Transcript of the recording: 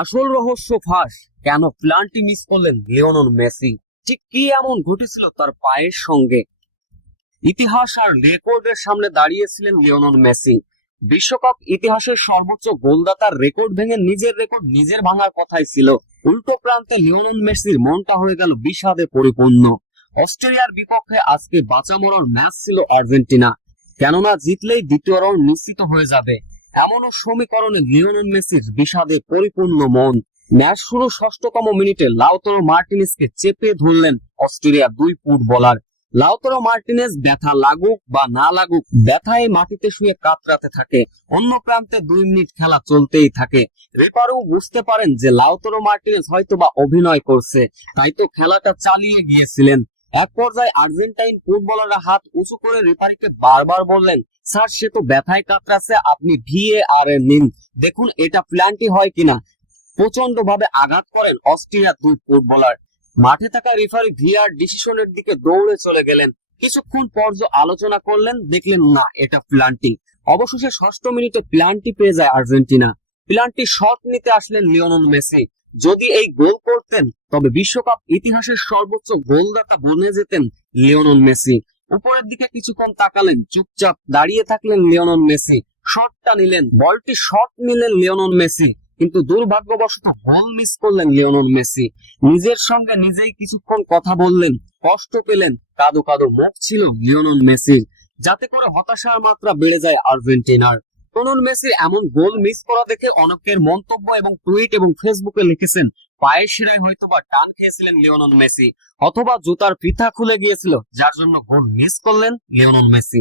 আসল রহস্য ফাঁস, কেন প্লান্টি মিস করলেন লিওনেল মেসি? ঠিক কি এমন ঘটেছিল তার পায়ের সঙ্গে? ইতিহাস আর রেকর্ডের সামনে দাঁড়িয়েছিলেন লিওনেল মেসি। বিশ্বকাপ ইতিহাসের সর্বোচ্চ গোলদাতার রেকর্ড ভেঙে নিজের রেকর্ড নিজের ভাঙার কথাই ছিল। উল্টো প্রান্তে লিওনেল মেসির মনটা হয়ে গেল বিষাদে পরিপূর্ণ। অস্ট্রেলিয়ার বিপক্ষে আজকে বাঁচা মরার ম্যাচ ছিল আর্জেন্টিনা, কেননা জিতলেই দ্বিতীয় রাউন্ড নিশ্চিত হয়ে যাবে। এমনও সমীকরণে লিওনেল মেসির বিষাদে পরিপূর্ণ মন। ম্যাচ শুরু ৬ষ্ঠতম মিনিটে লাউতারো মার্টিনেজকে চেপে ধরলেন অস্ট্রেলিয়ার দুই ফুটবলার। লাউতারো মার্টিনেজ ব্যথা লাগুক বা না লাগুক ব্যথায় মাটিতে শুয়ে কাতরাতে থাকে। অন্য প্রান্তে ২ মিনিট খেলা চলতেই থাকে। রেফারিও বুঝতে পারেন যে লাউতারো মার্টিনেজ হয়তো বা অভিনয় করছে, তাই তো খেলাটা চালিয়ে গিয়েছিলেন। এক পর্যায়ে আর্জেন্টাইন ফুটবলাররা হাত উঁচু করে রেফারিকে বারবার বললেন, স্যার সে তো ব্যথায় কাতরাচ্ছে, আপনি VAR এর নিন, দেখুন এটা প্লান্টি হয় কিনা। প্রচন্ড ভাবে আঘাত করেন অস্ট্রেলিয়ার দুই ফুটবলার। মাঠে থাকা রেফারি VAR ডিসিশনের দিকে দৌড়ে চলে গেলেন। কিছুক্ষণ পর আলোচনা করলেন, দেখলেন না এটা প্লান্টি। অবশেষে ৬ষ্ঠ মিনিটে প্লান্টি পেয়ে যায় আর্জেন্টিনা। প্লান্টি শট নিতে আসলেন লিওনেল মেসি। যদি এই গোল করতেন তবে বিশ্বকাপ ইতিহাসের সর্বোচ্চ গোলদাতা বনে যেতেন লিওনেল মেসি। উপরের দিকে কিছুক্ষণ তাকালেন, চুপচাপ দাঁড়িয়ে থাকলেন লিওনেল মেসি। শটটা নিলেন, বলটি শট নিলেন লিওনেল মেসি, কিন্তু দুর্ভাগ্যবশত গোল মিস করলেন লিওনেল মেসি। নিজের সঙ্গে নিজেই কিছুক্ষণ কথা বললেন, কষ্ট পেলেন, কাঁদো কাঁদো মুখ ছিল লিওনেল মেসির, যাতে করে হতাশার মাত্রা বেড়ে যায় আর্জেন্টিনার। লিওনেল মেসি এমন গোল মিস করা দেখে অনেকের মন্তব্য এবং টুইট এবং ফেসবুকে লিখেছেন, পায়ের শিরায় হয়তোবা টান খেয়েছিলেন লিওনেল মেসি, অথবা জুতার ফিতা খুলে গিয়েছিল যার জন্য গোল মিস করলেন লিওনেল মেসি।